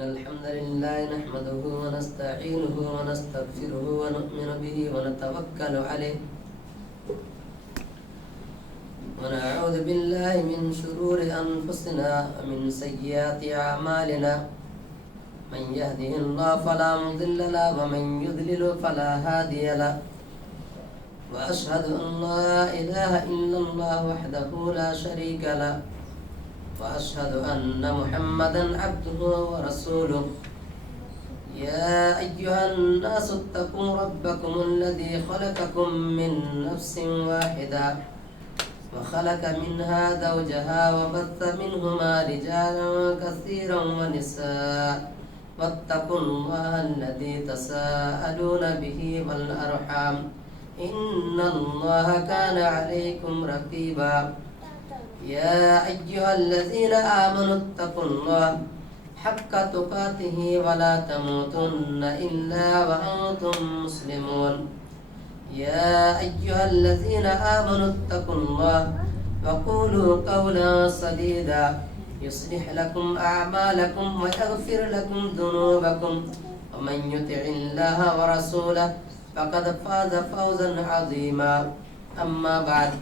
الحمد لله نحمده ونستعينه ونستغفره ونؤمن به ونتوكل عليه ونعوذ بالله من شرور أنفسنا ومن سيئات أعمالنا من يهده الله فلا مضل له ومن يضلل فلا هادي له وأشهد أن لا إله إلا الله وحده لا شريك له وأشهد أن محمدا عبده ورسوله يا أيها الناس اتقوا ربكم الذي خلقكم من نفس واحدة وخلق منها زوجها وبث منهما رجالا كثيرا ونساء واتقوا الله الذي تساءلون به والأرحام إن الله كان عليكم رقيبا يا أيها الذين آمنوا اتقوا الله حق تقاته ولا تموتن إلا وأنتم مسلمون يا أيها الذين آمنوا اتقوا الله وقولوا قولا سديدا يصلح لكم أعمالكم ويغفر لكم ذنوبكم ومن يطع الله ورسوله فقد فاز فوزا عظيما أما بعد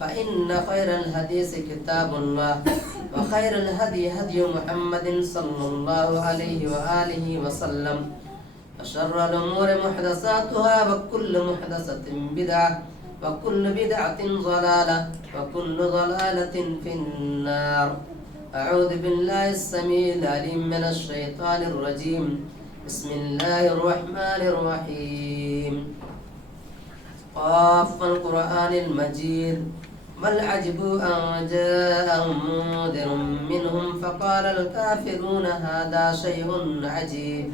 فإن خير الحديث كتاب الله وخير الهدي هدي محمد صلى الله عليه وآله وسلم وشر الأمور محدثاتها وكل محدثة بدعة وكل بدعة ضلالة وكل ضلالة في النار أعوذ بالله السميع العليم من الشيطان الرجيم بسم الله الرحمن الرحيم قاف القرآن المجيد بل عجبوا أن جاءهم منذر منهم فقال الكافرون هذا شيء عجيب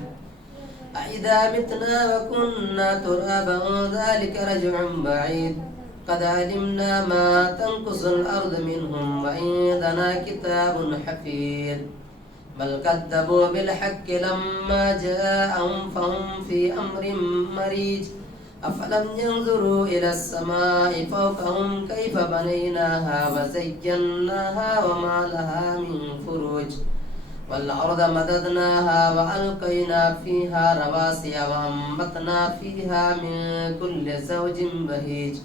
أإذا متنا وكنا ترابا ذلك رجع بعيد قد علمنا ما تنقص الأرض منهم وعندنا كتاب حفيظ بل كذبوا بالحق لما جاءهم فهم في أمر مريج أفلم ينظروا إلى السماء فوقهم كيف بنيناها وزيناها وما لها من فروج والأرض مددناها وألقينا فيها رواسي وأنبتنا فيها من كل زوج بهيج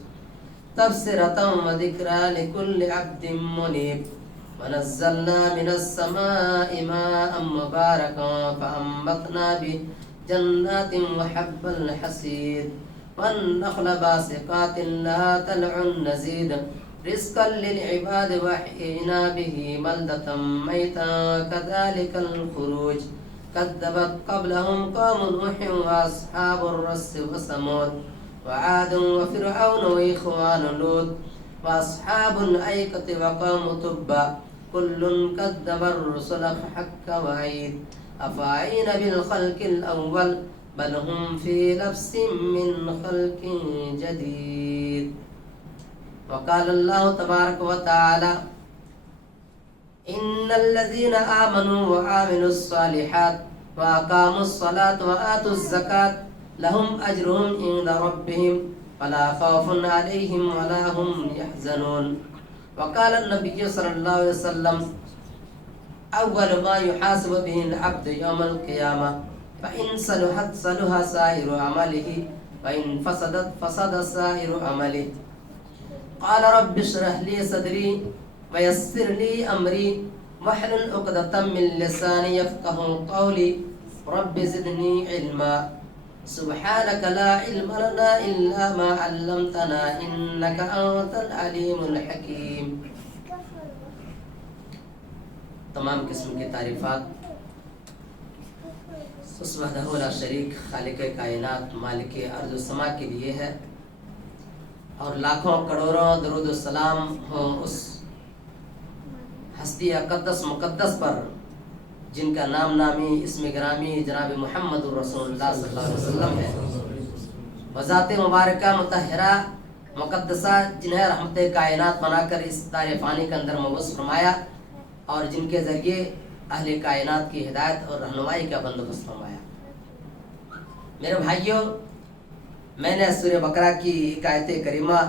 تبصرة وذكرى لكل عبد منيب ونزلنا من السماء ماء مباركا فأنبتنا به جنات وحب الحصيد والنخل باسقات لها طلع نزيد رزقا للعباد وأحيينا به بلدة ميتا كذلك الخروج كذبت قبلهم قوم نوح وأصحاب الرس وثمود وعاد وفرعون وإخوان لوط وأصحاب الأيكة وقوم تبع كل كذب الرسل فحق وعيد أفعين بالخلق الأول بل هم في لبس من خلق جديد وقال الله تبارك وتعالى إن الذين آمنوا وعملوا الصالحات وأقاموا الصلاة وآتوا الزكاة لهم أجرهم عند ربهم فلا خوف عليهم ولا هم يحزنون وقال النبي صلى الله عليه وسلم أول ما يحاسب به العبد يوم القيامة فإن صلحت صلح سائر عمله وإن فسدت فسد سائر عمله قال رب اشرح لي صدري ويسر لي أمري واحلل عقدة من لساني يفقه قولي رب زدني علما سبحانك لا علم لنا إلا ما علمتنا إنك أنت العليم الحكيم تمام قسم کی تعریفات اس وحدہ لا شریک خالق کائنات مالک ارض و سما کے لیے ہے اور لاکھوں کروڑوں درود و سلام ہو اس ہستی اقدس مقدس پر جن کا نام نامی اسم گرامی جناب محمد الرسول اللہ صلی اللہ علیہ وسلم ہے وذات مبارکہ مطہرہ مقدسہ جنہیں رحمت کائنات بنا کر اس دار فانی کے اندر مبعوث فرمایا اور جن کے ذریعے اہل کائنات کی ہدایت اور رہنمائی کا بندوبست فرمایا. میرے بھائیوں، میں نے سورہ بقرہ کی ایک آیت کریمہ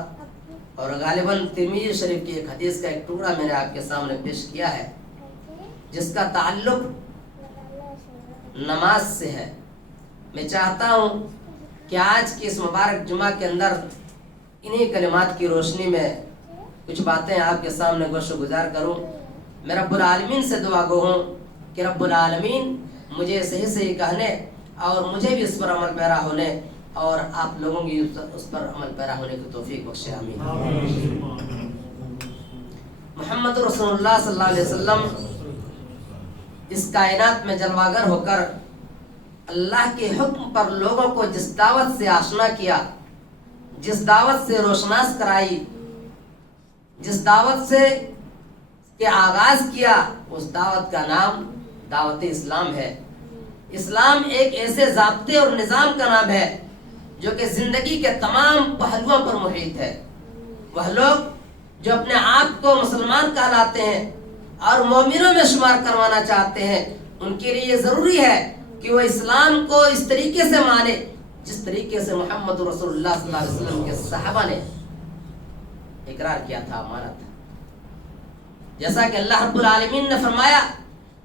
اور غالباً ترمذی شریف کی ایک حدیث کا ایک ٹکڑا میں نے آپ کے سامنے پیش کیا ہے، جس کا تعلق نماز سے ہے۔ میں چاہتا ہوں کہ آج کے اس مبارک جمعہ کے اندر انہی کلمات کی روشنی میں کچھ باتیں آپ کے سامنے گوش و گزار کروں۔ میں رب العالمین سے دعا گو ہوں کہ رب العالمین مجھے صحیح صحیح کہنے اور مجھے بھی اس پر عمل پیرا ہونے اور آپ لوگوں کی اس پر عمل پیرا ہونے کی توفیق بخشے، آمین۔ محمد رسول اللہ صلی اللہ علیہ وسلم اس کائنات میں جلوہ گر ہو کر اللہ کے حکم پر لوگوں کو جس دعوت سے آشنا کیا، جس دعوت سے روشناس کرائی، جس دعوت سے کے آغاز کیا، اس دعوت کا نام دعوت اسلام ہے۔ اسلام ایک ایسے ضابطے اور نظام کا نام ہے جو کہ زندگی کے تمام پہلوؤں پر محیط ہے۔ وہ لوگ جو اپنے آپ کو مسلمان کہلاتے ہیں اور مومنوں میں شمار کروانا چاہتے ہیں، ان کے لیے یہ ضروری ہے کہ وہ اسلام کو اس طریقے سے مانے جس طریقے سے محمد رسول اللہ صلی اللہ علیہ وسلم کے صحابہ نے اقرار کیا تھا، مانا تھا۔ جیسا کہ اللہ رب العالمین نے فرمایا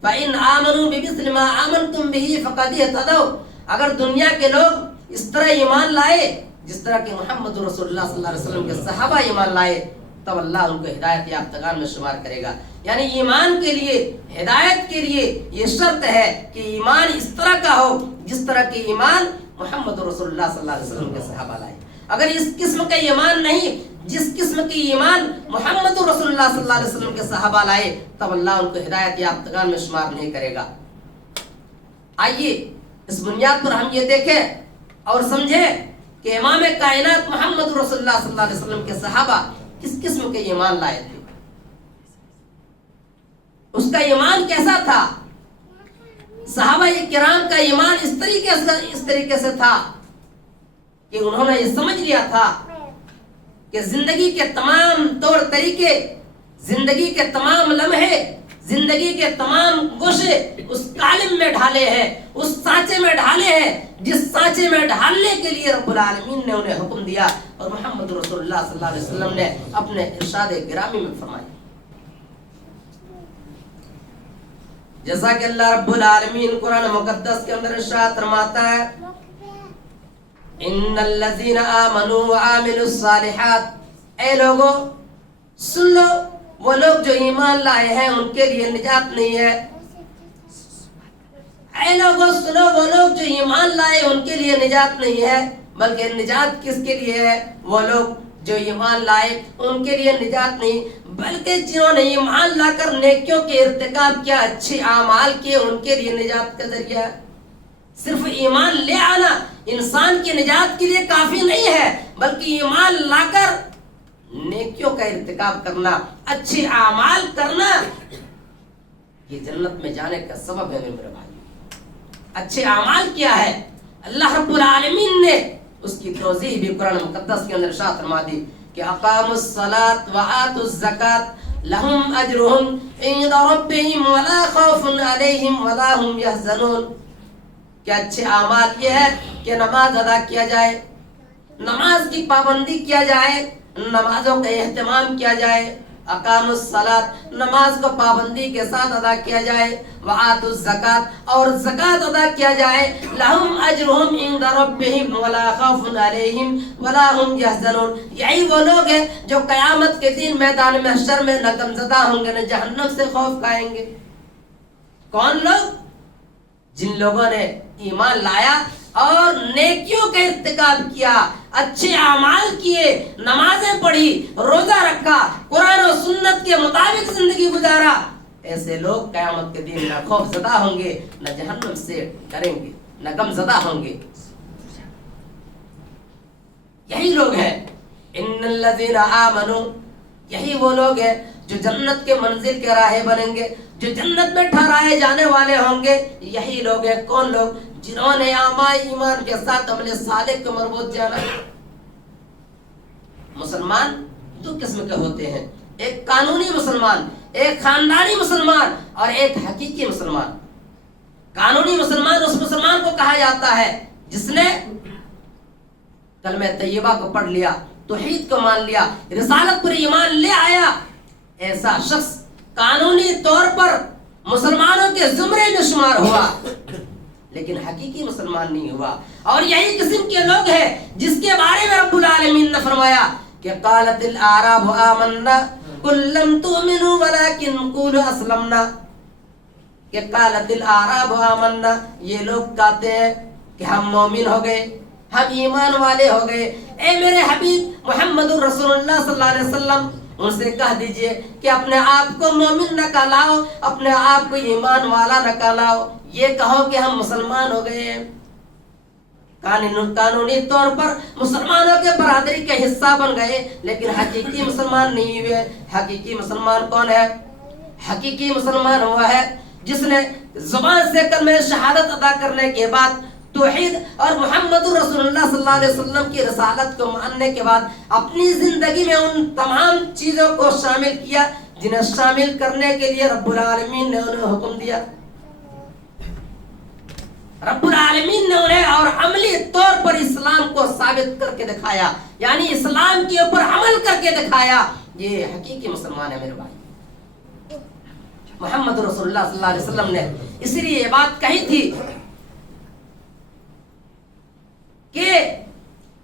فَإِنْ آمَنُوا بِمِثْلِ مَا آمَنْتُمْ بِهِ فَقَدْ اهْتَدَوْا، اگر دنیا کے لوگ اس طرح ایمان لائے جس طرح کہ محمد رسول اللہ صلی اللہ علیہ وسلم کے صحابہ ایمان لائے، تب اللہ ان کو ہدایت یافتگان میں شمار کرے گا۔ یعنی ایمان کے لیے، ہدایت کے لیے یہ شرط ہے کہ ایمان اس طرح کا ہو جس طرح کہ ایمان محمد رسول اللہ صلی اللہ علیہ وسلم کے صحابہ لائے۔ اگر اس قسم کا ایمان نہیں، جس قسم کی ایمان محمد رسول اللہ صلی اللہ علیہ وسلم کے صحابہ لائے، تب اللہ ان کو ہدایت یافتگان میں شمار نہیں کرے گا۔ آئیے اس بنیاد پر ہم یہ دیکھیں اور سمجھیں کہ امام کائنات محمد رسول اللہ صلی اللہ علیہ وسلم کے صحابہ کس قسم کے ایمان لائے تھے، اس کا ایمان کیسا تھا۔ صحابہ کرام کا ایمان اس طریقے سے تھا کہ انہوں نے یہ سمجھ لیا تھا کہ زندگی کے تمام طور طریقے، زندگی کے تمام لمحے، زندگی کے تمام گوشے اس کالم میں ڈھالے ہیں، اس سانچے میں ڈھالے ہیں جس سانچے میں ڈھالنے کے لیے رب العالمین نے انہیں حکم دیا اور محمد رسول اللہ صلی اللہ علیہ وسلم نے اپنے ارشاد گرامی میں فرمایا۔ جیسا کہ اللہ رب العالمین قرآن مقدس کے اندر ارشاد فرماتا ہے ان الذین آمنوا وعاملوا الصالحات، اے لوگوں سن لو، وہ لوگ جو ایمان لائے ہیں ان کے لیے نجات نہیں ہے۔ اے لوگوں سنو، وہ لوگ جو ایمان لائے ان کے لیے نجات نہیں ہے، بلکہ نجات کس کے لیے ہے؟ وہ لوگ جو ایمان لائے ان کے لیے نجات نہیں، بلکہ جنہوں نے ایمان لا کر نیکیوں کے ارتکاب کیا، اچھے اعمال کیے، ان کے لیے نجات کا ذریعہ ہے۔ صرف ایمان لے آنا انسان کی نجات کے لیے کافی نہیں ہے، بلکہ ایمان لا کر نیکیوں کا ارتکاب کرنا، اچھے اعمال کرنا، یہ جنت میں جانے کا سبب ہے میرے بھائی۔ اچھے اعمال کیا ہے؟ اللہ رب العالمین نے اس کی توضیح بھی قرآن مقدس کے اندر ارشاد فرما دی کہ اقاموا الصلاة وآتوا الزکاة لهم اجرهم عند ربهم ولا خوف علیہم ولا هم یحزنون۔ کہ اچھے اعمال یہ ہے کہ نماز ادا کیا جائے، نماز کی پابندی کیا جائے، نمازوں کا اہتمام کیا جائے، اقاموا الصلاۃ، نماز کو پابندی کے ساتھ ادا کیا جائے، وآتوا الزکاۃ، اور زکوٰۃ ادا کیا جائے، لہم اجرہم عند ربہم ولا خوف علیہم ولا ہم یحزنون۔ یہی وہ لوگ ہیں جو قیامت کے دن میدان محشر میں نہ غمزدہ ہوں گے نہ جہنم سے خوف کھائیں گے۔ کون لوگ؟ جن لوگوں نے ایمان لایا اور نیکیوں کا ارتکاب کیا، اچھے اعمال کیے، نمازیں پڑھی، روزہ رکھا، قرآن و سنت کے مطابق زندگی گزارا، ایسے لوگ قیامت کے دن نہ خوف زدہ ہوں گے نہ جہنم سے ڈریں گے نہ غم زدہ ہوں گے۔ یہی لوگ ہیں ان الذین آمنوا، یہی وہ لوگ ہیں جو جنت کے منزل کے راہے بنیں گے، جو جنت میں ٹھہرائے جانے والے ہوں گے۔ یہی لوگ ہیں، کون لوگ؟ جنہوں نے ایمان کے ساتھ عمل صالح کو مربوط جانا۔ مسلمان دو قسم کے ہوتے ہیں، ایک قانونی مسلمان، ایک خاندانی مسلمان، اور ایک حقیقی مسلمان۔ قانونی مسلمان اس مسلمان کو کہا جاتا ہے جس نے کلمہ طیبہ کو پڑھ لیا، توحید کو مان لیا، رسالت پر ایمان لے آیا۔ ایسا شخص قانونی طور پر مسلمانوں کے زمرے میں شمار ہوا، لیکن حقیقی مسلمان نہیں ہوا. اور یہی قسم کے لوگ ہیں جس کے بارے میں رب العالمین نے فرمایا کہ قالت الاعراب آمنا قل لم تؤمنوا ولكن قولوا اسلمنا. کہ قالت الاعراب آمنا، یہ لوگ کہتے ہیں کہ ہم مومن ہو گئے، ہم ایمان والے ہو گئے. اے میرے حبیب محمد رسول اللہ صلی اللہ علیہ وسلم، ان سے کہہ دیجئے کہ اپنے آپ کو مومن نہ کہلاؤ، اپنے آپ کو ایمان والا نہ کہلاؤ، یہ کہو کہ ہم مسلمان ہو گئے ہیں. قانونی طور پر مسلمانوں کے برادری کے حصہ بن گئے، لیکن حقیقی مسلمان نہیں ہوئے. حقیقی مسلمان کون ہے؟ حقیقی مسلمان وہ ہے جس نے زبان سے کلمہ شہادت ادا کرنے کے بعد توحید اور محمد رسول اللہ صلی اللہ علیہ وسلم کی رسالت کو ماننے کے بعد اپنی زندگی میں ان تمام چیزوں کو شامل کیا جنہیں شامل کرنے کے لیے رب العالمین نے انہیں حکم دیا. رب العالمین نے انہیں اور عملی طور پر اسلام کو ثابت کر کے دکھایا، یعنی اسلام کے اوپر عمل کر کے دکھایا. یہ حقیقی مسلمان ہے میرے بھائی. محمد رسول اللہ صلی اللہ علیہ وسلم نے اس لیے یہ بات کہی تھی کہ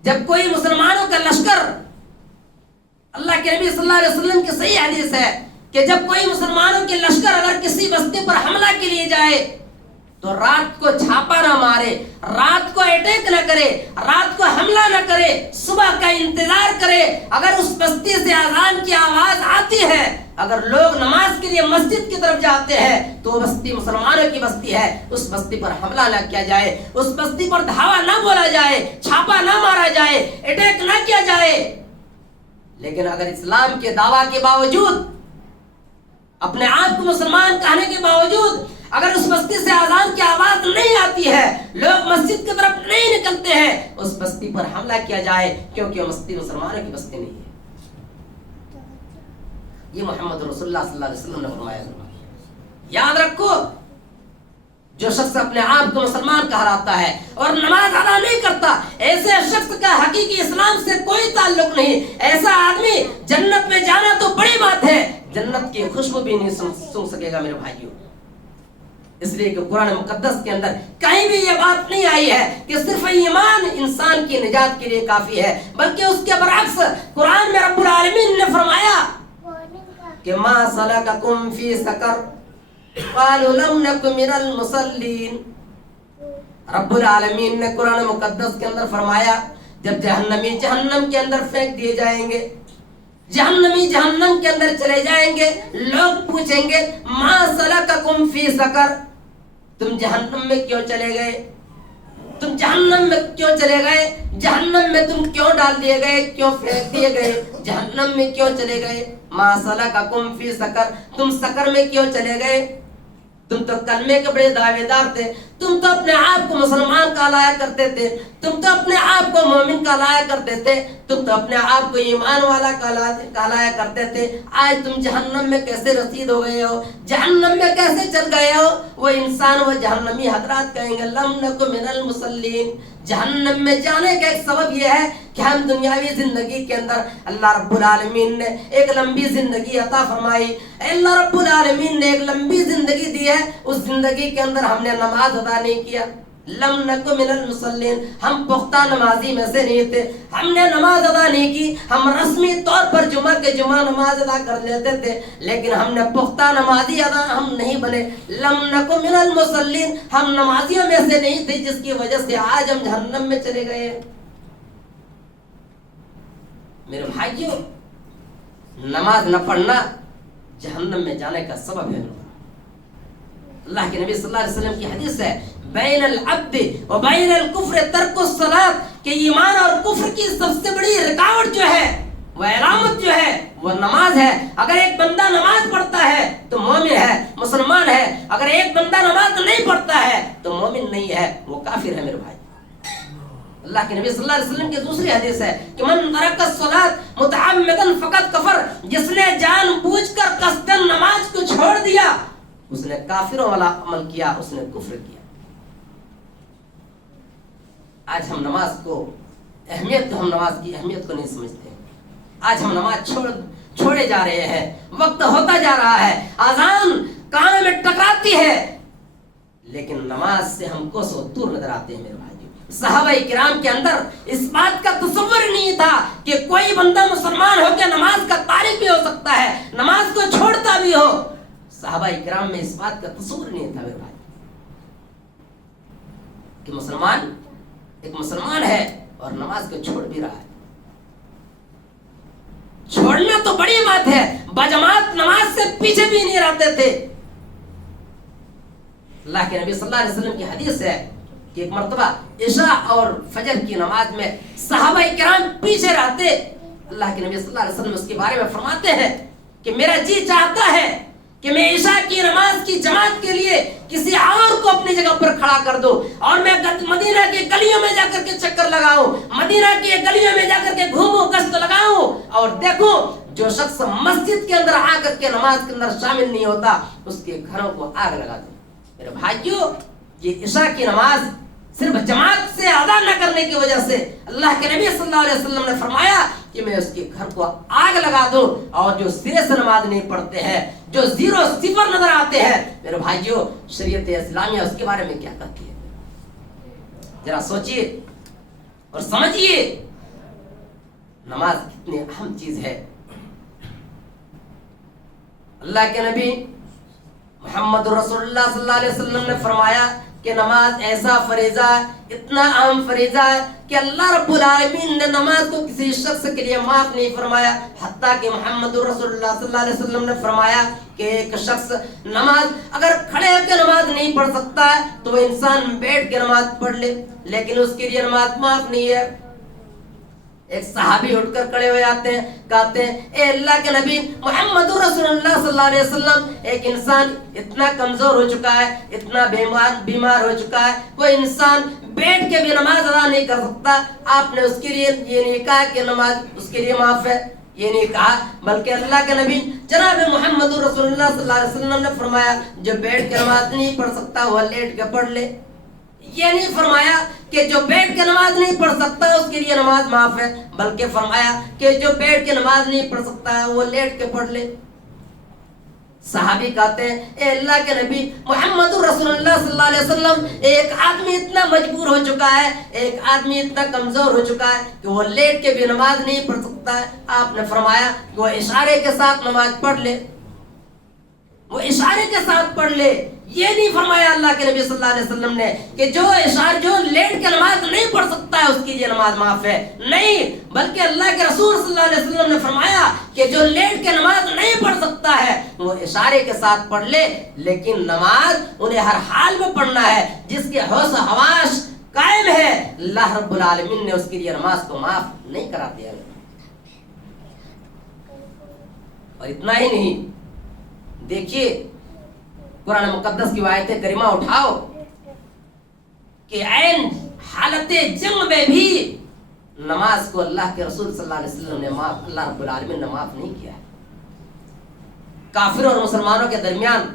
جب کوئی مسلمانوں کا لشکر، اللہ کے نبی صلی اللہ علیہ وسلم کی صحیح حدیث ہے کہ جب کوئی مسلمانوں کے لشکر اگر کسی بستی پر حملہ کے لیے جائے تو رات کو چھاپا نہ مارے، رات کو اٹیک نہ کرے، رات کو حملہ نہ کرے، صبح کا انتظار کرے. اگر اس بستی سے اذان کی آواز آتی ہے، اگر لوگ نماز کے لیے مسجد کی طرف جاتے ہیں تو وہ بستی مسلمانوں کی بستی ہے، اس بستی پر حملہ نہ کیا جائے، اس بستی پر دھاوا نہ بولا جائے، چھاپا نہ مارا جائے، اٹیک نہ کیا جائے. لیکن اگر اسلام کے دعویٰ کے باوجود، اپنے آپ کو مسلمان کہنے کے باوجود اگر اس بستی سے اذان کی آواز نہیں آتی ہے، لوگ مسجد کی طرف نہیں نکلتے ہیں، اس بستی پر حملہ کیا جائے، کیونکہ وہ بستی مسلمانوں کی بستی نہیں ہے. یہ محمد رسول اللہ صلی اللہ علیہ وسلم نے فرمایا. یاد رکھو، جو شخص اپنے آپ کو مسلمان کہلاتا ہے اور نماز ادا نہیں کرتا، ایسے شخص کا حقیقی اسلام سے کوئی تعلق نہیں. ایسا آدمی جنت میں جانا تو بڑی بات ہے، جنت کی خوشبو بھی نہیں سن سکے گا میرے بھائیوں. اس لیے کہ قرآن مقدس کے اندر کہیں بھی یہ بات نہیں آئی ہے کہ صرف ایمان انسان کی نجات کے لیے کافی ہے، بلکہ اس کے برعکس قرآن میں رب العالمین نے فرمایا کہ ما سلککم فی سقر قالوا لم نک من المصلین. رب العالمین نے قرآن مقدس کے اندر فرمایا جب جہنمی جہنم کے اندر پھینک دیے جائیں گے، جہنمی جہنم کے اندر چلے جائیں گے، لوگ پوچھیں گے ما سلککم فی سقر، تم جہنم میں کیوں چلے گئے؟ تم جہنم میں کیوں چلے گئے؟ جہنم میں تم کیوں ڈال دیے گئے؟ کیوں پھینک دیے گئے؟ جہنم میں کیوں چلے گئے؟ ما سلککم فی سقر، تم سقر میں کیوں چلے گئے؟ تم تو کلمے کے بڑے دعوے دار تھے، تم تو اپنے آپ کو مسلمان کہلایا کرتے تھے، تم تو اپنے آپ کو مومن کہلایا کرتے تھے، تم تو اپنے آپ کو ایمان والا کہلایا کرتے تھے. آج تم جہنم میں کیسے رسید ہو گئے ہو؟ جہنم میں کیسے چل گئے ہو؟ وہ انسان، وہ جہنمی حضرات کہیں گے لم نک من المصلین. جہنم میں جانے کا ایک سبب یہ ہے کہ ہم دنیاوی زندگی کے اندر اللہ رب العالمین نے ایک لمبی زندگی عطا فرمائی، اللہ رب العالمین نے ایک لمبی زندگی دی ہے، اس زندگی کے اندر ہم نے نماز ادا نہیں کیا. لم نک من المصلین، ہم پختہ نمازی میں سے نہیں تھے، ہم نے نماز ادا نہیں کی. ہم رسمی طور پر جمعہ کے جمعہ نماز ادا کر لیتے تھے، لیکن ہم نے پختہ نمازی ادا ہم نہیں بنے. لم نک من المصلین، ہم نمازیوں میں سے نہیں تھے، جس کی وجہ سے آج ہم جہنم میں چلے گئے. میرے بھائیوں، نماز نہ پڑھنا جہنم میں جانے کا سبب ہے. اللہ کے نبی صلی اللہ علیہ وسلم کی حدیث ہے بین العبد و بین الکفر ترک الصلاۃ، کہ ایمان اور کفر کی سب سے بڑی رکاوٹ جو ہے، وہ علامت جو ہے، وہ نماز ہے. اگر ایک بندہ نماز پڑھتا ہے تو مومن ہے، مسلمان ہے. اگر ایک بندہ نماز نہیں پڑھتا ہے تو مومن نہیں ہے، وہ کافر ہے میرے بھائی. اللہ کے نبی صلی اللہ علیہ وسلم کی دوسری حدیث ہے کہ من ترک الصلاۃ متعمدا فقد کفر، جس نے جان بوجھ کر قصدن نماز کو چھوڑ دیا اس نے کافروں والا عمل کیا، اس نے کفر کیا. آج ہم نماز کو ہم نماز کی اہمیت کو نہیں سمجھتے. آج ہم نماز چھوڑے جا رہے ہیں، وقت ہوتا جا رہا ہے، اذان کانوں میں ٹکراتی ہے، لیکن نماز سے ہم کوسوں دور نظر آتے ہیں میرے بھائی. صحابہ کرام کے اندر اس بات کا تصور نہیں تھا کہ کوئی بندہ مسلمان ہو کے نماز کا تارک بھی ہو سکتا ہے, نماز کو چھوڑتا بھی ہو. صحابہ کرام میں اس بات کا تصور نہیں تھا میرے بھائی کہ مسلمان ایک مسلمان ہے اور نماز کو چھوڑ بھی رہا ہے. چھوڑنا تو بڑی بات ہے, بجماعت نماز سے پیچھے بھی نہیں رہتے تھے. اللہ کے نبی صلی اللہ علیہ وسلم کی حدیث ہے کہ ایک مرتبہ عشاء اور فجر کی نماز میں صحابہ کرام پیچھے رہتے. اللہ کے نبی صلی اللہ علیہ وسلم اس کے بارے میں فرماتے ہیں کہ میرا جی چاہتا ہے کہ میں عشاء کی نماز کی جماعت کے لیے کسی اور کو اپنی جگہ پر کھڑا کر دوں اور میں مدینہ کی گلیوں میں جا کر کے چکر لگاؤں, مدینہ کی گلیوں میں جا کر کے گھوموں, گشت لگاؤں اور دیکھوں جو شخص مسجد کے اندر آ کر کے نماز کے اندر شامل نہیں ہوتا اس کے گھروں کو آگ لگا دوں. میرے بھائیوں, یہ عشاء کی نماز صرف جماعت سے ادا نہ کرنے کی وجہ سے اللہ کے نبی صلی اللہ علیہ وسلم نے فرمایا کہ میں اس کے گھر کو آگ لگا دوں. اور جو سرے سے نماز نہیں پڑھتے ہیں, جو زیرو صفر نظر آتے ہیں, میرے بھائیوں شریعت اسلامیہ اس کے بارے میں کیا کہتی ہے؟ ذرا سوچئے اور سمجھیے نماز کتنی اہم چیز ہے. اللہ کے نبی محمد رسول اللہ صلی اللہ علیہ وسلم نے فرمایا کہ نماز ایسا فریضہ ہے, اتنا اہم فریضہ ہے کہ اللہ رب العالمین نے نماز کو کسی شخص کے لیے معاف نہیں فرمایا. حتیٰ کہ محمد رسول اللہ صلی اللہ علیہ وسلم نے فرمایا کہ ایک شخص نماز اگر کھڑے ہو کے نماز نہیں پڑھ سکتا ہے تو وہ انسان بیٹھ کے نماز پڑھ لے, لیکن اس کے لیے نماز معاف نہیں ہے. ایک صحابی اٹھ کر کھڑے ہو جاتے ہیں, کہتے ہیں اے اللہ کے نبی محمد رسول اللہ صلی اللہ علیہ وسلم, ایک انسان اتنا کمزور ہو چکا ہے, اتنا بیمار ہو چکا ہے, وہ انسان بیٹھ کے بھی نماز ادا نہیں کر سکتا. آپ نے اس کے لیے یہ نہیں کہا کہ نماز اس کے لیے معاف ہے, یہ نہیں کہا, بلکہ اللہ کے نبی جناب محمد رسول اللہ صلی اللہ علیہ وسلم نے فرمایا جو بیٹھ کے نماز نہیں پڑھ سکتا وہ لیٹ کے پڑھ لے. یہ نہیں فرمایا کہ جو بیٹھ کے نماز نہیں پڑھ سکتا اس کے لیے نماز معاف ہے, بلکہ فرمایا کہ جو بیٹھ کے نماز نہیں پڑھ سکتا ہے وہ لیٹ کے پڑھ لے. صحابی کہتے ہیں اے اللہ کے نبی محمد رسول اللہ صلی اللہ علیہ وسلم, ایک آدمی اتنا مجبور ہو چکا ہے, ایک آدمی اتنا کمزور ہو چکا ہے کہ وہ لیٹ کے بھی نماز نہیں پڑھ سکتا ہے. آپ نے فرمایا کہ وہ اشارے کے ساتھ نماز پڑھ لے, وہ اشارے کے ساتھ پڑھ لے. یہ نہیں فرمایا اللہ کے نبی صلی اللہ علیہ وسلم نے کہ جو لیٹ کے نماز نہیں پڑھ سکتا ہے اس کی یہ نماز معاف ہے, نہیں, بلکہ اللہ کے رسول صلی اللہ علیہ وسلم نے فرمایا کہ جو لیٹ کے نماز نہیں پڑھ سکتا ہے وہ اشارے کے ساتھ پڑھ لے, لیکن نماز انہیں ہر حال میں پڑھنا ہے. جس کے ہوش و حواس قائم ہے اللہ رب العالمین نے اس کے لیے نماز کو معاف نہیں کرا دیا. اور اتنا ہی نہیں, دیکھیے قرآن مقدس کی آیت کریمہ اٹھاؤ کہ عین حالت جنگ میں بھی نماز کو اللہ کے رسول صلی اللہ علیہ وسلم نے اللہ رب العالمین نے معاف نہیں کیا ہے. کافروں اور مسلمانوں کے درمیان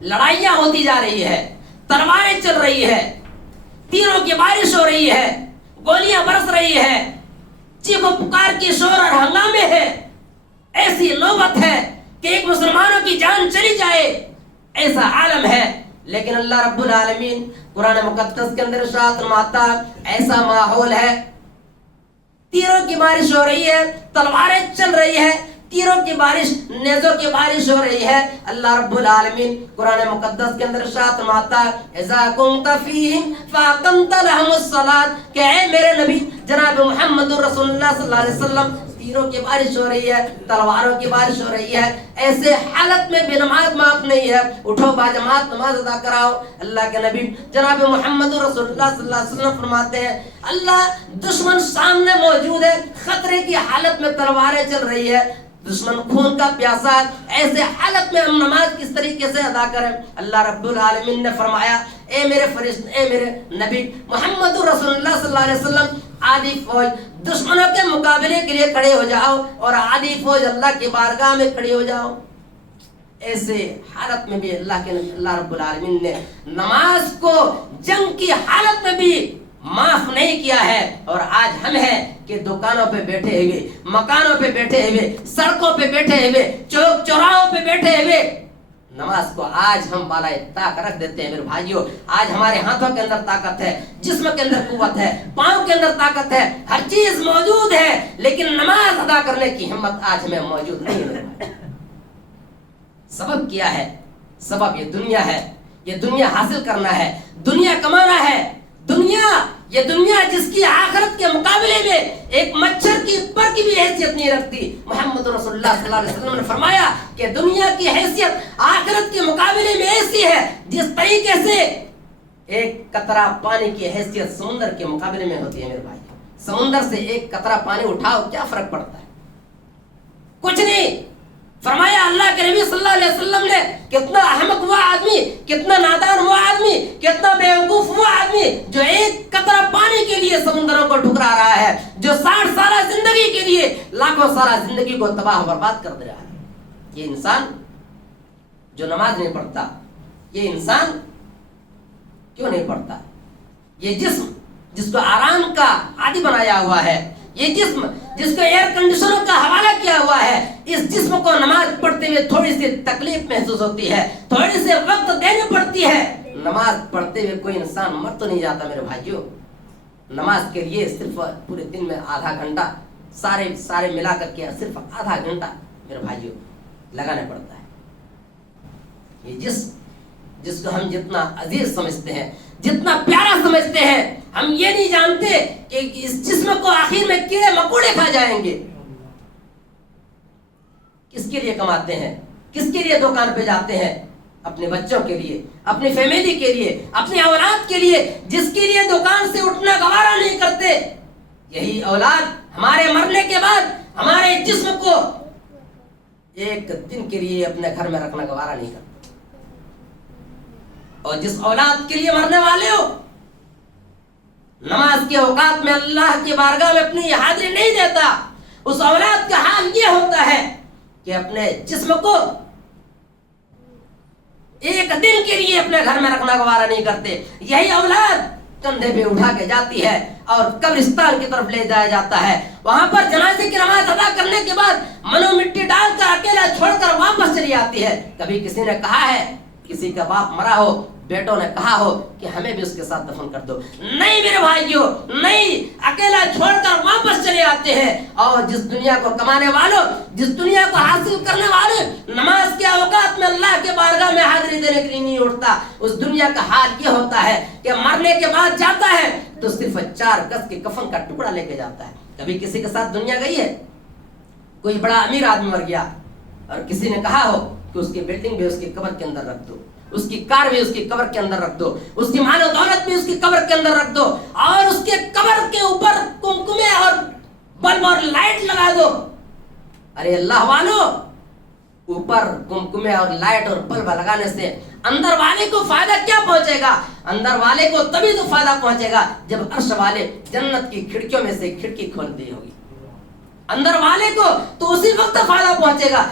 لڑائیاں ہوتی جا رہی ہے, تلواریں چل رہی ہے, تیروں کی بارش ہو رہی ہے, گولیاں برس رہی ہے, چیخ و پکار کی شور اور ہنگامے ہے. ایسی نوبت ہے کہ ایک مسلمانوں کی جان چلی جائے, ایسا عالم ہے. لیکن اللہ رب العالمین قرآن مقدس کے اندر ارشاد فرماتا ایسا ماحول ہے, تیروں کی بارش ہو رہی ہے, تلواریں چل رہی ہے, تیروں کی بارش, نیزوں کی بارش ہو رہی ہے. اللہ رب العالمین قرآن مقدس کے اندر ارشاد فرماتا اذا كنت فيهم فاقمت لهم الصلاة, کہ اے میرے نبی جناب محمد رسول اللہ صلی اللہ علیہ وسلم, تیروں کی بارش ہو رہی ہے, تلواروں کی بارش ہو رہی ہے, ایسے حالت میں بھی نماز معاف نہیں ہے, اٹھو باجماعت نماز ادا کراؤ. اللہ کے نبی جناب محمد رسول اللہ صلی اللہ علیہ وسلم فرماتے ہیں اللہ دشمن سامنے موجود ہے, خطرے کی حالت میں تلواریں چل رہی ہے, دشمن خون کا پیاسا, ایسے حالت میں ہم نماز کس طریقے سے ادا کریں. اللہ رب العالمین نے فرمایا اے میرے نبی محمد رسول اللہ صلی اللہ علیہ وسلم, آدھی فوج دشمنوں کے مقابلے کے لیے کھڑے ہو جاؤ اور آدھی فوج اللہ کی بارگاہ میں کھڑی ہو جاؤ. ایسے حالت میں بھی اللہ رب العالمین نے نماز کو جنگ کی حالت میں بھی معاف نہیں کیا ہے. اور آج ہم ہیں کہ دکانوں پہ بیٹھے ہوئے, مکانوں پہ بیٹھے ہوئے, سڑکوں پہ بیٹھے ہوئے, چوک چوراہوں پہ بیٹھے ہوئے نماز کو آج ہم بالائے طاق رکھ دیتے ہیں میرے بھائیوں. آج ہمارے ہاتھوں کے اندر طاقت ہے, جسم کے اندر قوت ہے, پاؤں کے اندر طاقت ہے, ہر چیز موجود ہے, لیکن نماز ادا کرنے کی ہمت آج ہمیں موجود نہیں ہے. سبب کیا ہے؟ سبب یہ دنیا ہے. یہ دنیا حاصل کرنا ہے, دنیا کمانا ہے. یہ دنیا جس کی آخرت کے مقابلے میں ایک مچھر کی پر کی بھی حیثیت نہیں رکھتی. محمد رسول اللہ صلی اللہ علیہ وسلم نے فرمایا کہ دنیا کی حیثیت آخرت کے مقابلے میں ایسی ہے جس طریقے سے ایک قطرہ پانی کی حیثیت سمندر کے مقابلے میں ہوتی ہے میرے بھائی. سمندر سے ایک قطرہ پانی اٹھاؤ, کیا فرق پڑتا ہے؟ کچھ نہیں. فرمایا اللہ کے نبی صلی اللہ علیہ وسلم نے کتنا احمق وہ آدمی, کتنا نادان وہ آدمی, کتنا بیوقوف وہ آدمی جو ایک قطرہ پانی کے لیے سمندروں کو ٹھکرا رہا ہے, جو 60 سالہ زندگی کے لیے لاکھوں سالہ زندگی کو تباہ برباد کر دے رہا ہے. یہ انسان جو نماز نہیں پڑھتا, یہ انسان کیوں نہیں پڑھتا؟ یہ جسم جس کو آرام کا عادی بنایا ہوا ہے, یہ جسم جس کو ایئر کنڈیشنر کا حوالہ کیا ہوا ہے, اس جسم کو نماز پڑھتے ہوئے تھوڑی سی تکلیف محسوس ہوتی ہے, تھوڑی سی وقت دینی پڑتی ہے. نماز پڑھتے ہوئے کوئی انسان مر تو نہیں جاتا میرے بھائیوں. نماز کے لیے صرف پورے دن میں آدھا گھنٹہ سارے ملا کر کے صرف آدھا گھنٹہ میرے بھائیوں لگانا پڑتا ہے. یہ جس کو ہم جتنا عزیز سمجھتے ہیں, جتنا پیارا سمجھتے ہیں, ہم یہ نہیں جانتے کہ اس جسم کو آخر میں کیڑے مکوڑے کھا جائیں گے. کس کے لیے کماتے ہیں؟ کس کے لیے دکان پہ جاتے ہیں؟ اپنے بچوں کے لیے, اپنی فیملی کے لیے, اپنی اولاد کے لیے, جس کے لیے دکان سے اٹھنا گوارا نہیں کرتے. یہی اولاد ہمارے مرنے کے بعد ہمارے جسم کو ایک دن کے لیے اپنے گھر میں رکھنا گوارا نہیں کرتے. اور جس اولاد کے لیے مرنے والے ہو, نماز کے اوقات میں اللہ کی بارگاہ میں اپنی حاضری نہیں دیتا, اس اولاد کا حال یہ ہوتا ہے کہ اپنے جسم کو ایک دن کے لیے اپنے گھر میں رکھنا گوارا نہیں کرتے. یہی اولاد کندھے پہ اٹھا کے جاتی ہے اور قبرستان کی طرف لے جایا جاتا ہے. وہاں پر جنازے کی نماز ادا کرنے کے بعد منو مٹی ڈال کر اکیلا چھوڑ کر واپس چلی آتی ہے. کبھی کسی نے کہا ہے, کسی کا باپ مرا ہو, بیٹوں نے کہا ہو کہ ہمیں بھی اس کے ساتھ دفن کر دو؟ نہیں میرے بھائیوں, نہیں. اکیلا چھوڑ کر واپس چلے آتے ہیں. اور جس دنیا کو کمانے والوں, جس دنیا کو حاصل کرنے والے نماز کے اوقات میں اللہ کے بارگاہ میں حاضری دینے کے لیے نہیں اٹھتا, اس دنیا کا حال یہ ہوتا ہے کہ مرنے کے بعد جاتا ہے تو صرف 4 گز کے کفن کا ٹکڑا لے کے جاتا ہے. کبھی کسی کے ساتھ دنیا گئی ہے؟ کوئی بڑا امیر آدمی مر گیا اور کسی نے کہا ہو کہ اس کی بلڈنگ بھی اس کی قبر کے اندر رکھ دو, اس کی کار بھی اس کی قبر کے اندر رکھ دو, اس کی مال و دولت بھی اس کی قبر کے اندر رکھ دو, اور اس کے قبر کے اوپر کمکمے اور بلب اور لائٹ لگا دو. ارے اللہ والو, اوپر کمکمے اور لائٹ اور بلب لگانے سے اندر والے کو فائدہ کیا پہنچے گا؟ اندر والے کو تبھی تو فائدہ پہنچے گا جب عرش والے جنت کی کھڑکیوں میں سے کھڑکی کھول دی ہوگی. اندر والے کو تو اسی وقت فائدہ پہنچے گا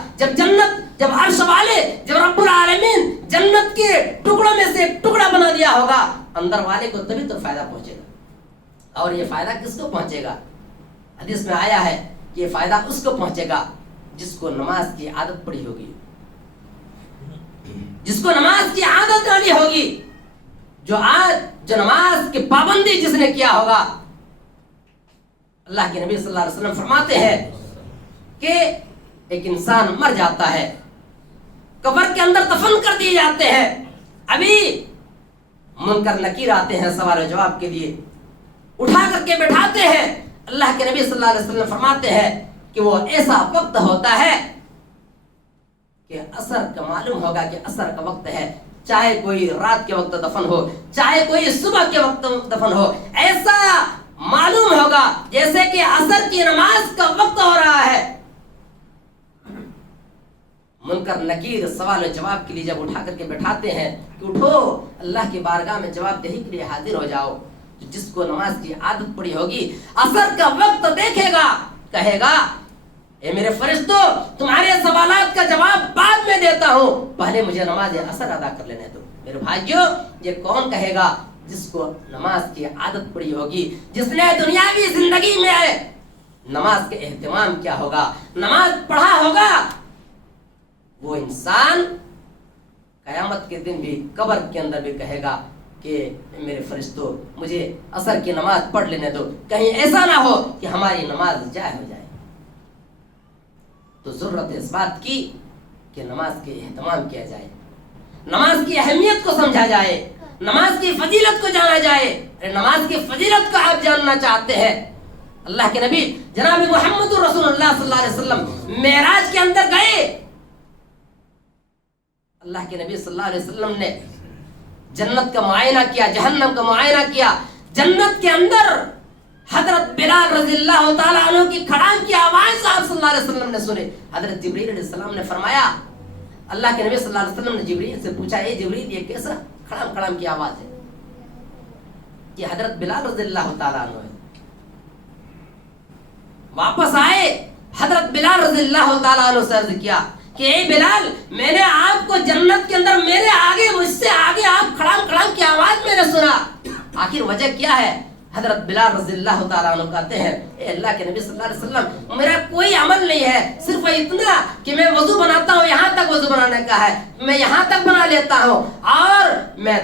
جب عرش والے, جب رب العالمین جنت کے ٹکڑوں میں سے ایک ٹکڑا بنا دیا ہوگا, اندر والے کو تبھی تو فائدہ پہنچے گا. اور یہ فائدہ کس کو پہنچے گا؟ حدیث میں آیا ہے کہ یہ فائدہ اس کو پہنچے گا جس کو نماز کی عادت پڑی ہوگی, جس کو نماز کی عادت ڈالی ہوگی, جو نماز کی پابندی جس نے کیا ہوگا. اللہ کے نبی صلی اللہ علیہ وسلم فرماتے ہیں کہ ایک انسان مر جاتا ہے, قبر کے اندر دفن کر دیے جاتے ہیں, ابھی منکر نکیر آتے ہیں سوال و جواب کے لیے, اٹھا کر کے بٹھاتے ہیں. اللہ کے نبی صلی اللہ علیہ وسلم فرماتے ہیں کہ وہ ایسا وقت ہوتا ہے کہ عصر کا معلوم ہوگا کہ عصر کا وقت ہے, چاہے کوئی رات کے وقت دفن ہو, چاہے کوئی صبح کے وقت دفن ہو, ایسا معلوم ہوگا جیسے کہ عصر کی نماز کا وقت ہو رہا ہے. منکر نکیر سوال و جواب کے لیے جب اٹھا کر کے بٹھاتے ہیں کہ اٹھو اللہ کی بارگاہ میں جواب دہی کے لیے حاضر ہو جاؤ, جس کو نماز کی عادت پڑی ہوگی عصر کا وقت دیکھے گا, کہے گا اے میرے فرشتوں, تمہارے سوالات کا جواب بعد میں دیتا ہوں, پہلے مجھے نماز عصر ادا کر لینے دو. میرے بھائیوں, یہ کون کہے گا؟ جس کو نماز کی عادت پڑی ہوگی, جس نے دنیاوی زندگی میں نماز کے اہتمام کیا ہوگا, نماز پڑھا ہوگا. وہ انسان قیامت کے دن بھی قبر کے اندر بھی کہے گا کہ میرے فرشتوں مجھے عصر کی نماز پڑھ لینے دو، کہیں ایسا نہ ہو کہ ہماری نماز ضائع ہو جائے۔ تو ضرورت اس بات کی کہ نماز کے اہتمام کیا جائے، نماز کی اہمیت کو سمجھا جائے، نماز کی فضیلت کو جانا جائے۔ نماز کی فضیلت کو آپ جاننا چاہتے ہیں، اللہ کے نبی جناب محمد رسول اللہ صلی اللہ علیہ وسلم معراج کے اندر گئے، اللہ کے نبی صلی اللہ علیہ وسلم نے جنت کا معائنہ کیا، جہنم کا معائنہ کیا۔ جنت کے اندر حضرت بلال رضی اللہ تعالیٰ عنہ کی کھڑام کی آواز آپ صلی اللہ علیہ وسلم نے سنے۔ حضرت جبریل علیہ السلام نے فرمایا، اللہ کے نبی صلی اللہ علیہ وسلم نے جبریل سے پوچھا، اے جبریل یہ کیسا کھڑام کھڑام کی آواز ہے؟ یہ حضرت بلال رضی اللہ تعالیٰ عنہ ہے۔ واپس آئے، حضرت بلال رضی اللہ تعالیٰ عنہ سے عرض کیا کہ اے بلال، میں نے آپ کو جنت کے اندر میرے آگے، مجھ سے آگے آپ کھڑام کھڑام کی آواز میں نے سنا، آخر وجہ کیا ہے؟ حضرت بلال رضی اللہ تعالیٰ عنہ کہتے ہیں، اے اللہ کے نبی صلی اللہ علیہ وسلم، میرا کوئی عمل نہیں ہے، صرف اتنا کہ میں وضو بناتا ہوں، یہاں تک وضو بنانے کا ہے، میں یہاں تک بنا لیتا ہوں، اور میں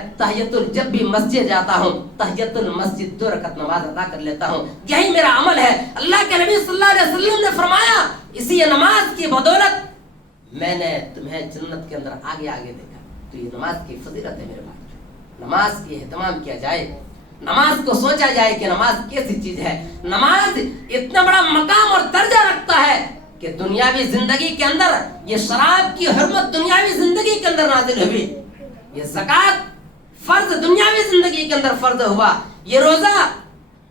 جب بھی مسجد جاتا ہوں تحیت المسجد 2 رکعت نماز ادا کر لیتا ہوں، یہی میرا عمل ہے۔ اللہ کے نبی صلی اللہ علیہ وسلم نے فرمایا، اسی نماز کی بدولت میں نے تمہیں جنت کے اندر آگے آگے دیکھا۔ تو یہ نماز کی فضیلت ہے میرے بھائی، نماز کی اہتمام کیا جائے، نماز کو سوچا جائے کہ نماز کیسی چیز ہے۔ نماز اتنا بڑا مقام اور درجہ رکھتا ہے کہ دنیاوی زندگی کے اندر یہ شراب کی حرمت دنیاوی زندگی کے اندر نازل ہوئی، یہ زکوٰۃ فرض دنیاوی زندگی کے اندر فرض ہوا، یہ روزہ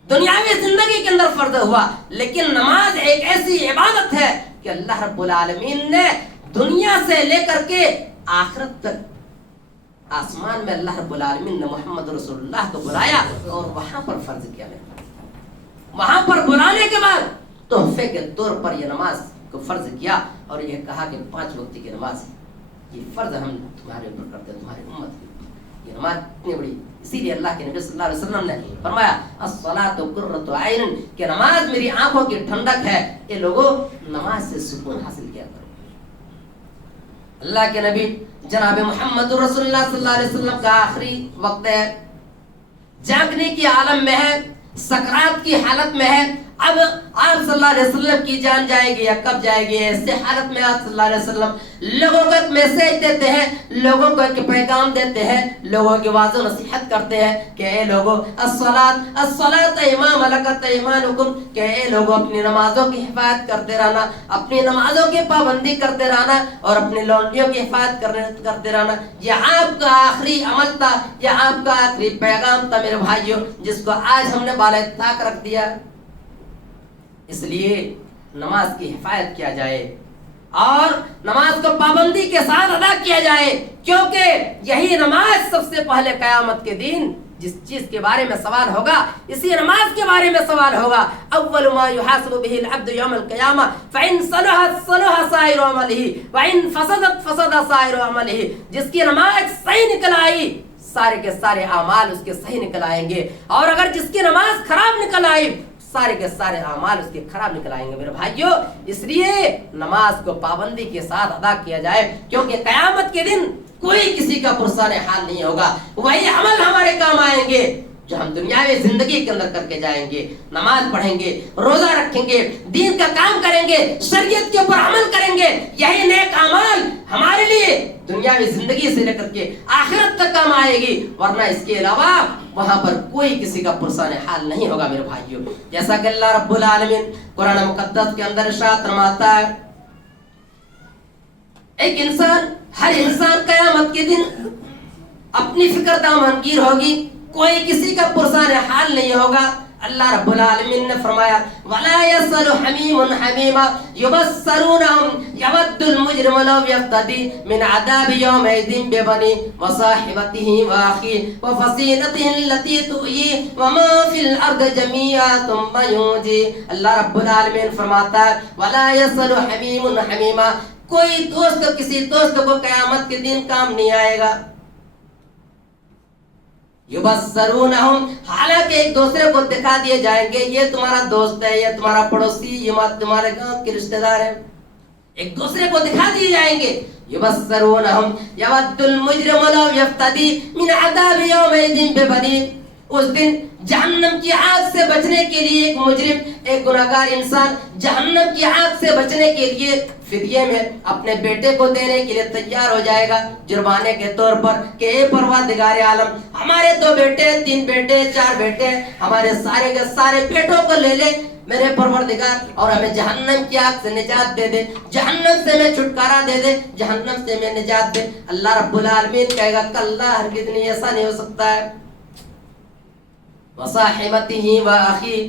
دنیاوی زندگی کے اندر فرض ہوا، لیکن نماز ایک ایسی عبادت ہے کہ اللہ رب العالمین نے دنیا سے لے کر کے آخرت تک آسمان میں اللہ رب العالمین نے محمد رسول اللہ کو بلایا اور وہاں پر فرض کیا ہے۔ وہاں پر بلانے کے بعد تحفے کے طور پر یہ نماز کو فرض کیا اور یہ کہا کہ 5 وقت کی نماز ہے، یہ فرض ہم تمہارے اوپر کرتے ہیں، تمہاری امت کی یہ نماز اتنی بڑی۔ اسی لیے اللہ کے نبی صلی اللہ علیہ وسلم نے فرمایا الصلاۃ قرۃ عین، کہ نماز میری آنکھوں کی ٹھنڈک ہے، اے لوگوں نماز سے سکون حاصل کیا کرو۔ اللہ کے نبی جناب محمد رسول اللہ صلی اللہ علیہ وسلم کا آخری وقت ہے، جاگنے کی عالم میں ہے، سکرات کی حالت میں ہے، اب آپ صلی اللہ علیہ وسلم کی جان جائے گی یا کب جائے گی، ایسے حالت میں آپ صلی اللہ علیہ وسلم لوگوں کو ایک میسیج دیتے ہیں، لوگوں کو ایک پیغام دیتے ہیں، لوگوں کی واضح نصیحت کرتے ہیں کہ اے لوگوں الصلاۃ امام ملکت ایمانکم، کہ اے لوگوں اپنی نمازوں کی حفاظت کرتے رہنا، اپنی نمازوں کی پابندی کرتے رہنا اور اپنی لونڈیوں کی حفاظت کرتے رہنا۔ یہ آپ کا آخری عمل تھا، یہ آپ کا آخری پیغام تھا میرے بھائیوں، جس کو آج ہم نے بالائے طاق رکھ دیا۔ اس لیے نماز کی حفاظت کیا جائے اور نماز کو پابندی کے ساتھ ادا کیا جائے، کیونکہ یہی نماز سب سے پہلے قیامت کے دن جس چیز کے بارے میں سوال ہوگا، اسی نماز کے بارے میں سوال ہوگا۔ اول ما يحاسب به العبد يوم القيامه فان صلحت صلح سائر عمله وان فسدت فسد سائر عمله، جس کی نماز صحیح نکل آئی سارے کے سارے اعمال اس کے صحیح نکل آئیں گے، اور اگر جس کی نماز خراب نکل آئی سارے کے سارے اعمال اس کے خراب نکل آئیں گے۔ میرے بھائیوں، اس لیے نماز کو پابندی کے ساتھ ادا کیا جائے، کیونکہ قیامت کے دن کوئی کسی کا پرسان حال نہیں ہوگا، وہی عمل ہمارے کام آئیں گے جو ہم دنیاوی زندگی کے اندر کر کے جائیں گے۔ نماز پڑھیں گے، روزہ رکھیں گے، دین کا کام کریں گے، شریعت کے اوپر عمل کریں گے، یہی نیک اعمال ہمارے لیے دنیاوی زندگی سے لے کر کے آخرت تک کام آئے گی، ورنہ اس کے علاوہ وہاں پر کوئی کسی کا پرسان حال نہیں ہوگا۔ میرے بھائیوں، جیسا کہ اللہ رب العالمین قرآن مقدس کے اندر ارشاد فرماتا ہے، ایک انسان، ہر انسان قیامت کے دن اپنی فکر دامنگیر ہوگی، کوئی کسی کا پرسان حال نہیں ہوگا۔ اللہ رب العالمین نے فرمایا وَلَا يَسْأَلُ حَمِيمٌ حَمِيمًا يُبَصَّرُونَهُمْ يَوَدُّ الْمُجْرِمُ لَوْ يَفْتَدِي مِنْ عَذَابِ يَوْمَئِذٍ بِبَنِيهِ وَصَاحِبَتِهِ وَأَخِيهِ وَفَصِيلَتِهِ الَّتِي تُؤْوِيهِ وَمَا فِي الْأَرْضِ جَمِيعًا ثُمَّ يُنْجِيهِ۔ اللہ رب العالمین فرماتا ہے وَلَا يَسْأَلُ حَمِيمٌ حَمِيمًا، کوئی دوست کسی دوست کو قیامت کے دن کام نہیں آئے گا۔ یبصرونہم، حالانکہ ایک دوسرے کو دکھا دیے جائیں گے، یہ تمہارا دوست ہے، یہ تمہارا پڑوسی، یہ تمہارے گاؤں کے رشتہ دار ہے، ایک دوسرے کو دکھا دیے جائیں گے. یبصرونہم یود المجرم لو یفتدی من عذاب یومئذ ببنیہ. اس دن جہنم کی آگ سے بچنے کے لیے ایک مجرم، ایک گناہگار انسان جہنم کی آگ سے بچنے کے لیے فدیے میں اپنے بیٹے کو دینے کے لیے تیار ہو جائے گا جرمانے کے طور پر کہ اے پروردگار عالم، ہمارے 2 بیٹے، 3 بیٹے، 4 بیٹے، ہمارے سارے کے سارے بیٹوں کو لے لے میرے پروردگار، اور ہمیں جہنم کی آگ سے نجات دے دے، جہنم سے میں چھٹکارا دے دے، جہنم سے میں نجات دے. اللہ رب العالمین کہے گا کلا، ہرگز نہیں، ایسا نہیں ہو سکتا ہے. وصاحبته واخیہ.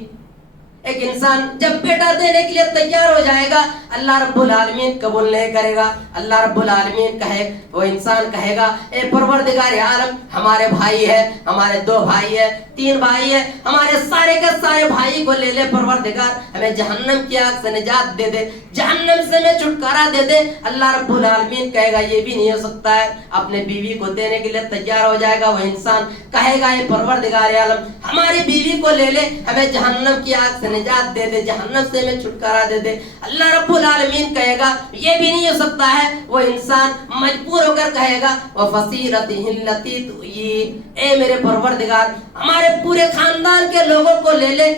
ایک انسان جب بیٹا دینے کے لیے تیار ہو جائے گا اللہ رب العالمین قبول نہیں کرے گا. اللہ رب العالمین وہ انسان کہے گا اے پروردگار عالم، ہمارے بھائی ہے، ہمارے 2 بھائی ہے، 3 بھائی ہے، ہمارے سارے کے سارے بھائی کو لے لے پروردگار، ہمیں جہنم کی آگ سے نجات دے دے، جہنم سے میں چھٹکارا دے دے. اللہ رب العالمین کہے گا یہ بھی نہیں ہو سکتا ہے. اپنے بیوی کو دینے کے لیے تیار ہو جائے گا وہ انسان، کہے گا اے پروردگار عالم، ہماری بیوی کو لے لے، ہمیں جہنم کی آگ سے نجات دے دے، جہنم سے میں چھٹکارا دے دے. اللہ رب العالمین کہے گا یہ بھی نہیں ہو سکتا ہے. وہ انسان مجبور ہو کر کہے گا وَفَصِيلَتِهِ الَّتِي تُؤْوِيهِ، اے میرے پروردگار، ہمارے پورے خاندان کے لوگوں کو لے لے،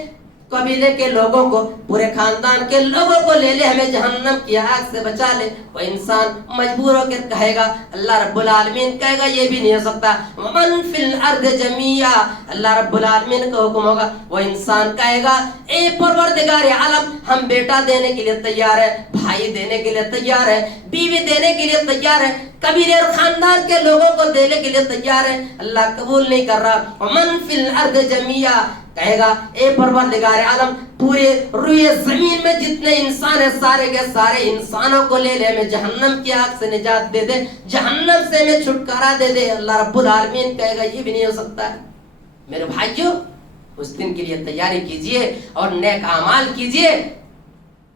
قبیلے کے لوگوں کو، پورے خاندان کے لوگوں کو لے لے، ہمیں جہنم کی آگ سے بچا لے. وہ انسان مجبور ہو کر کہے گا، اللہ رب العالمین کہے گا یہ بھی نہیں ہو سکتا. وَمَنْ فِي الْأَرْضِ جَمِيعًا، اللہ رب العالمین کا حکم ہوگا. وہ انسان کہے گا اے پروردگار عالم، ہم بیٹا دینے کے لیے تیار ہے، بھائی دینے کے لیے تیار ہے، بیوی دینے کے لیے تیار ہے، قبیلے اور خاندان کے لوگوں کو دینے کے لیے تیار ہے. اللہ قبول نہیں کر رہا. وَمَنْ فِي الْأَرْضِ جَمِيعًا، کہے گا اے پروردگار عالم، پورے روئے زمین میں جتنے انسان ہیں سارے کے سارے انسانوں کو لے لے، ہمیں جہنم کی آگ سے نجات دے دے، جہنم سے ہمیں چھٹکارا دے دے. اللہ رب العالمین کہے گا یہ بھی نہیں ہو سکتا ہے. میرے بھائیو، اس دن کے لیے تیاری کیجئے اور نیک اعمال کیجئے.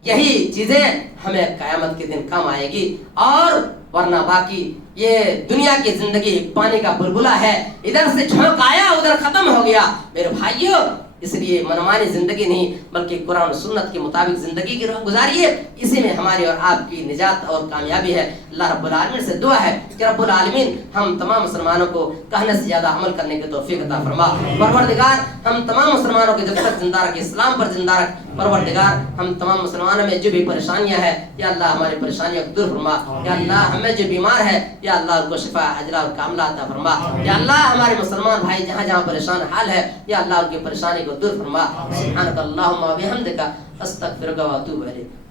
یہی چیزیں ہمیں قیامت کے دن کام آئے گی. اور ورنہ باقی یہ دنیا کی زندگی پانی کا بلبلا ہے، ادھر سے جھونک آیا ادھر ختم ہو گیا. میرے بھائیو، اس لیے منمانی زندگی نہیں بلکہ قرآن و سنت کے مطابق زندگی کی گزاریے. اسی میں ہماری اور آپ کی نجات اور کامیابی ہے. اللہ رب العالمین سے دعا ہے کہ رب العالمین ہم تمام مسلمانوں کو کہنے سے زیادہ عمل کرنے کی توفیق عطا فرما. پروردگار ہم تمام مسلمانوں کو جب تک زندہ رکھ، اسلام پر زندہ رکھ. پروردگار ہم تمام مسلمانوں میں جو بھی پریشانیاں ہیں یا اللہ ہماری پریشانیوں کو دور فرما. یا اللہ ہمیں جو بیمار ہے یا اللہ ان کو شفا اجلا اور کاملہ عطا فرما. یا اللہ ہمارے مسلمان بھائی جہاں جہاں پریشان حال ہے یا اللہ ان کی پریشانی کو دور فرما. سبحانک اللہم و بحمدک استغفرک و اتوب الیک.